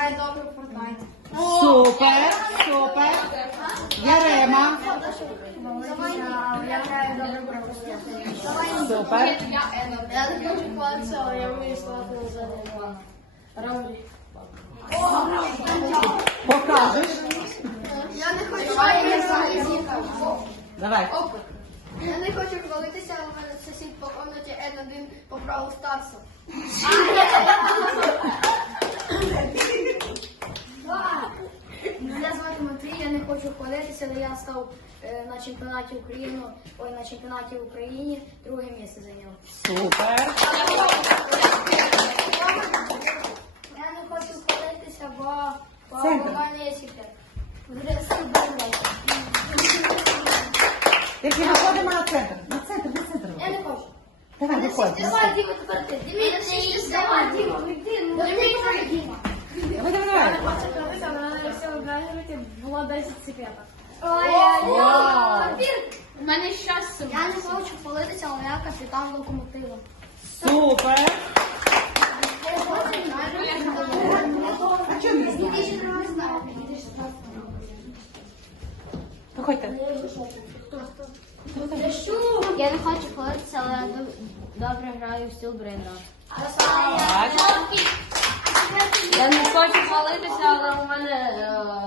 граю добре в Fortnite. Супер, супер. Ярема. Я граю добре в Fortnite. Супер. Я не хочу хвалитися, але я вмію ставати на задній план. Равлі. Покажеш. Я не хочу хвалитися. Давай. Я не хочу хвалитися, але в мене сусід по комнаті N1 по праву Старсу. Мене звати Матвій, я не хочу хвалитися, але я став на чемпіонаті України, на чемпіонаті України друге місце зайняв. Супер. Я не хочу хвалитися, бо в Центр. мене є секрет. Тільки виходимо на центр. На центр, на центр. Я не хочу. Давай, виходь. Давай, Діма, тепер ти. Давай, Діма, Діма. Давай, давай, давай. Було 10 секретів. Вау. У мене щастя. Я не хочу хвалитися, але я капітан локомотива. Супер. А чому не знаєш? Виходьте. Я не хочу хвалитися, але я добре граю в стіл брейнра. Так. Я не хочу хвалитися, але у мене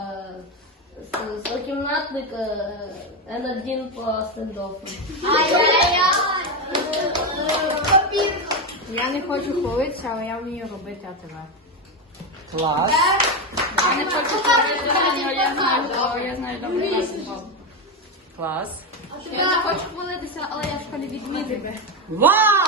кімнатник N1 по стендофу. Я не хочу хвалитися, але я вмію робити АТВ. Клас. Я не хочу хвалитися, але я знаю добре баскетбол. Клас. Я не хочу хвалитися, але я в школі відмітити. Вау!